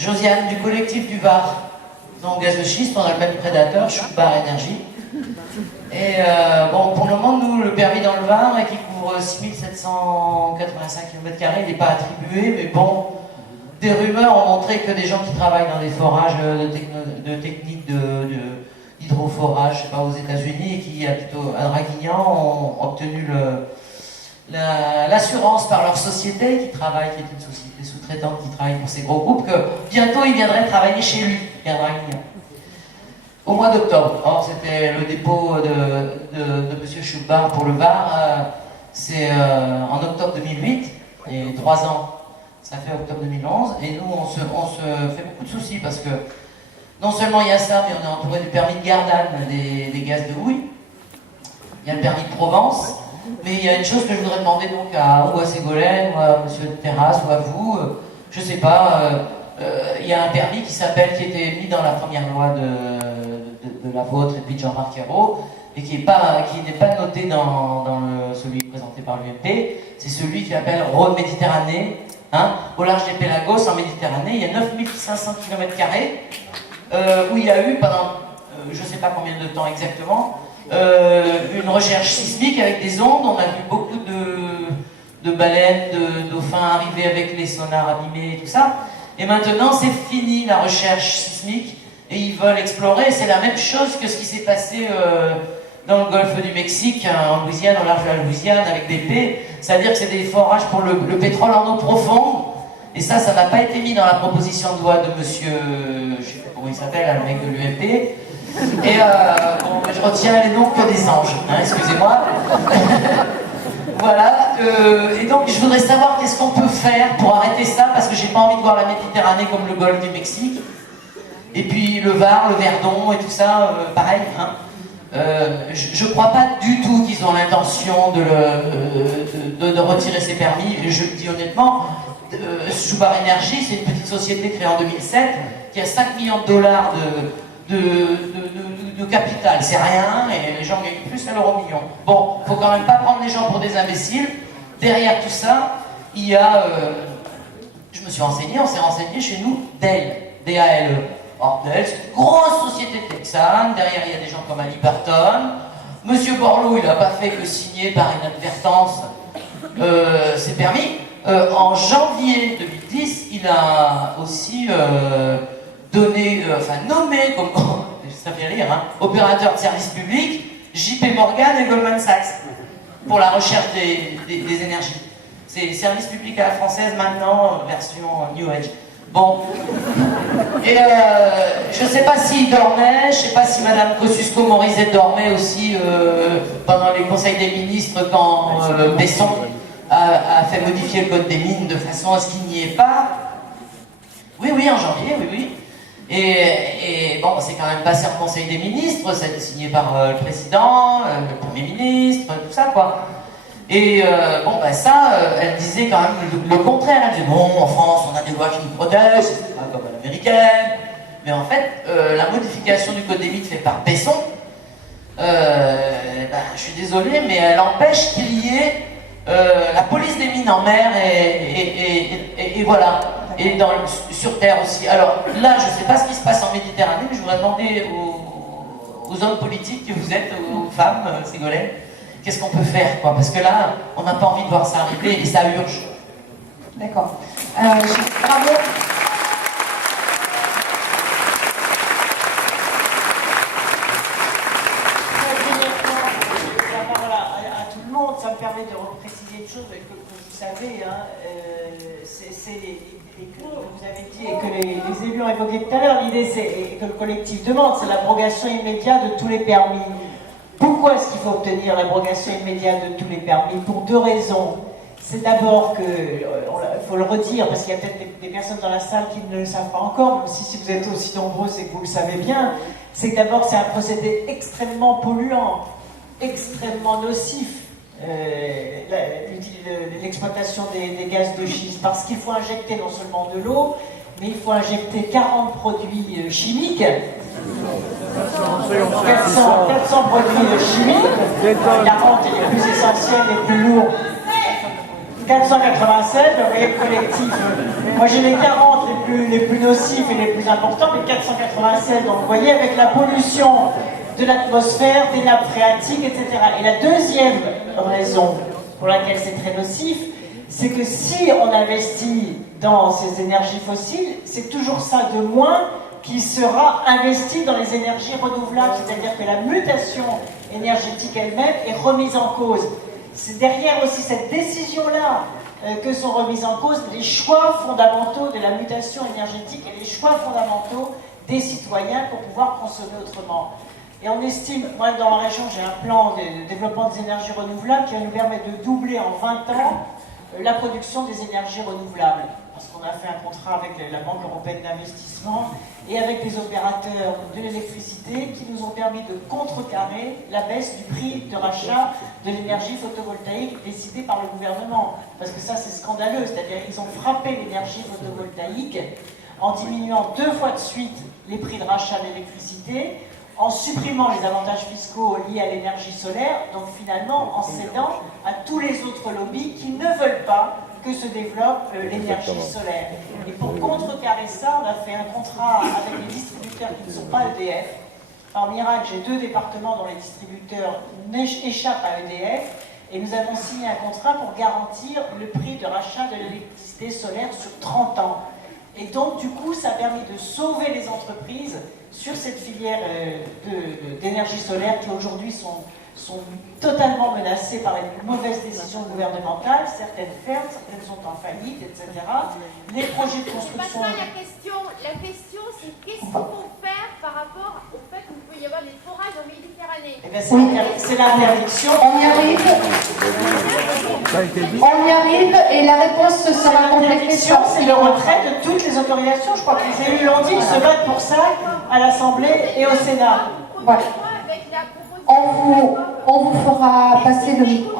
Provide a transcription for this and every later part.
Josiane du collectif du Var. Donc gaz de schiste, on a le même prédateur, Choubar Énergie. Et bon, pour le moment, nous, le permis dans le Var, qui couvre 6785 km², il n'est pas attribué, mais bon, des rumeurs ont montré que des gens qui travaillent dans des forages de techniques d'hydroforage, je sais pas, aux États-Unis, et qui habitent à Draguignan, ont obtenu l'assurance par leur société, qui est une société sous-traitante qui travaille pour ces gros groupes, que bientôt ils viendraient travailler chez lui, à Draguignan. Au mois d'octobre. Or, c'était le dépôt de M. Choubar pour le Var. C'est en octobre 2008, et 3 ans, ça fait octobre 2011. Et nous, on se fait beaucoup de soucis parce que non seulement il y a ça, mais on est entouré du permis de Gardanne, des gaz de houille. Il y a le permis de Provence. Mais il y a une chose que je voudrais demander donc ou à Ségolène, ou à M. Terrasse, ou à vous, je sais pas, il y a un permis qui était mis dans la première loi de la vôtre et puis de Jean-Marc Ayrault, et qui n'est pas noté dans celui présenté par l'UMP. C'est celui qui appelle Rhône Méditerranée, hein, au large des Pélagos en Méditerranée. Il y a 9500 km², où il y a eu pendant, je ne sais pas combien de temps exactement, une recherche sismique avec des ondes. On a vu beaucoup de baleines, de dauphins arriver avec les sonars abîmés et tout ça. Et maintenant, c'est fini la recherche sismique et ils veulent explorer. C'est la même chose que ce qui s'est passé dans le golfe du Mexique, en Louisiane, au large de la Louisiane, avec BP. C'est-à-dire que c'est des forages pour le pétrole en eau profonde. Et ça n'a pas été mis dans la proposition de loi de monsieur, je ne sais pas comment il s'appelle, le mec de l'UMP. Et bon, je retiens les noms que des anges, hein, excusez-moi. Voilà, et donc je voudrais savoir qu'est-ce qu'on peut faire pour arrêter ça, parce que j'ai pas envie de voir la Méditerranée comme le golfe du Mexique. Et puis le Var, le Verdon et tout ça, pareil. Hein. Je crois pas du tout qu'ils ont l'intention de retirer ces permis. Je le dis honnêtement, Choubar Énergie, c'est une petite société créée en 2007 qui a 5 millions de dollars de capital, c'est rien, et les gens gagnent plus à l'euro million. Bon, faut quand même pas prendre les gens pour des imbéciles. Derrière tout ça, il y a, je me suis renseigné, on s'est renseigné chez nous, Dell, D-A-L-E. Or, Dell, c'est une grosse société texane, derrière il y a des gens comme Ali Burton. Monsieur Borloo, il n'a pas fait que signer par inadvertance ses permis. En janvier 2010, il a aussi nommé comme, ça fait rire, hein, opérateur de service public, JP Morgan et Goldman Sachs, pour la recherche des énergies. C'est service public à la française maintenant, version New Age. Bon. Et je ne sais pas s'il dormait, je ne sais pas si Madame Kosciusko-Morizet dormait aussi pendant les conseils des ministres quand Besson a fait modifier le code des mines de façon à ce qu'il n'y ait pas. Oui, en janvier, oui. Et bon, c'est quand même passé en conseil des ministres, ça a été signé par le président, le premier ministre, tout ça, quoi. Et elle disait quand même le contraire. Elle disait, bon, en France, on a des lois qui nous protègent, c'est pas comme à l'américaine. Mais en fait, la modification du code des mines faite par Besson, je suis désolé, mais elle empêche qu'il y ait la police des mines en mer et voilà. Et sur terre aussi. Alors là, je ne sais pas ce qui se passe en Méditerranée, mais je voudrais demander aux hommes politiques que vous êtes, aux femmes, Ségolène, qu'est-ce qu'on peut faire, quoi, parce que là, on n'a pas envie de voir ça arriver et ça urge. D'accord. Bravo. À tout le monde, ça me permet de repréciser une chose que vous savez, hein, vous avez dit et que les élus ont évoqué tout à l'heure, l'idée c'est que le collectif demande, c'est l'abrogation immédiate de tous les permis. Pourquoi est-ce qu'il faut obtenir l'abrogation immédiate de tous les permis? Pour 2 raisons. C'est d'abord que, il faut le redire, parce qu'il y a peut-être des personnes dans la salle qui ne le savent pas encore, même si vous êtes aussi nombreux, c'est que vous le savez bien, c'est que d'abord c'est un procédé extrêmement polluant, extrêmement nocif. L'exploitation des gaz de schiste, parce qu'il faut injecter non seulement de l'eau, mais il faut injecter 40 produits chimiques, 400 produits chimiques, 40 les plus essentiels, les plus lourds, 487, vous voyez le collectif. Moi j'ai les 40 les plus nocifs. nocifs et les plus importants, les 496. Donc vous voyez, avec la pollution de l'atmosphère, des nappes phréatiques, etc. Et la deuxième raison pour laquelle c'est très nocif, c'est que si on investit dans ces énergies fossiles, c'est toujours ça de moins qui sera investi dans les énergies renouvelables, c'est-à-dire que la mutation énergétique elle-même est remise en cause. C'est derrière aussi cette décision-là que sont remises en cause les choix fondamentaux de la mutation énergétique et les choix fondamentaux des citoyens pour pouvoir consommer autrement. Et on estime, moi dans la région j'ai un plan de développement des énergies renouvelables qui va nous permettre de doubler en 20 ans la production des énergies renouvelables. Parce qu'on a fait un contrat avec la Banque européenne d'investissement et avec les opérateurs de l'électricité qui nous ont permis de contrecarrer la baisse du prix de rachat de l'énergie photovoltaïque décidée par le gouvernement. Parce que ça c'est scandaleux, c'est-à-dire qu'ils ont frappé l'énergie photovoltaïque en diminuant 2 fois de suite les prix de rachat d'électricité, en supprimant les avantages fiscaux liés à l'énergie solaire, donc finalement en cédant à tous les autres lobbies qui ne veulent pas que se développe l'énergie solaire. Et pour contrecarrer ça, on a fait un contrat avec des distributeurs qui ne sont pas EDF. En miracle, j'ai 2 départements dont les distributeurs échappent à EDF, et nous avons signé un contrat pour garantir le prix de rachat de l'électricité solaire sur 30 ans. Et donc, du coup, ça a permis de sauver les entreprises sur cette filière d'énergie solaire qui aujourd'hui sont totalement menacées par les mauvaises décisions gouvernementales. Certaines ferment, certaines sont en faillite, etc. Les projets de construction... La question c'est qu'est-ce qu'il faut faire par rapport au fait qu'il peut y avoir des forages en Méditerranée? Eh bien, c'est l'interdiction. On y arrive. On y arrive et la réponse sera complétée sur... C'est le retrait de toutes les autorisations. Je crois que les élus l'ont dit, ils se battent pour ça à l'Assemblée et au Sénat. Voilà. On vous fera passer le micro.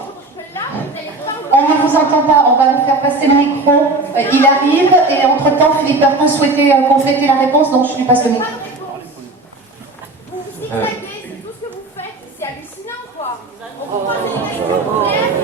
On ne vous entend pas, on va vous faire passer le micro. Il arrive et entre-temps, Philippe Bertrand souhaitait compléter la réponse, donc je lui passe le micro. Vous vous éclatez, c'est tout ce que vous faites, c'est hallucinant quoi. On vous pose des questions.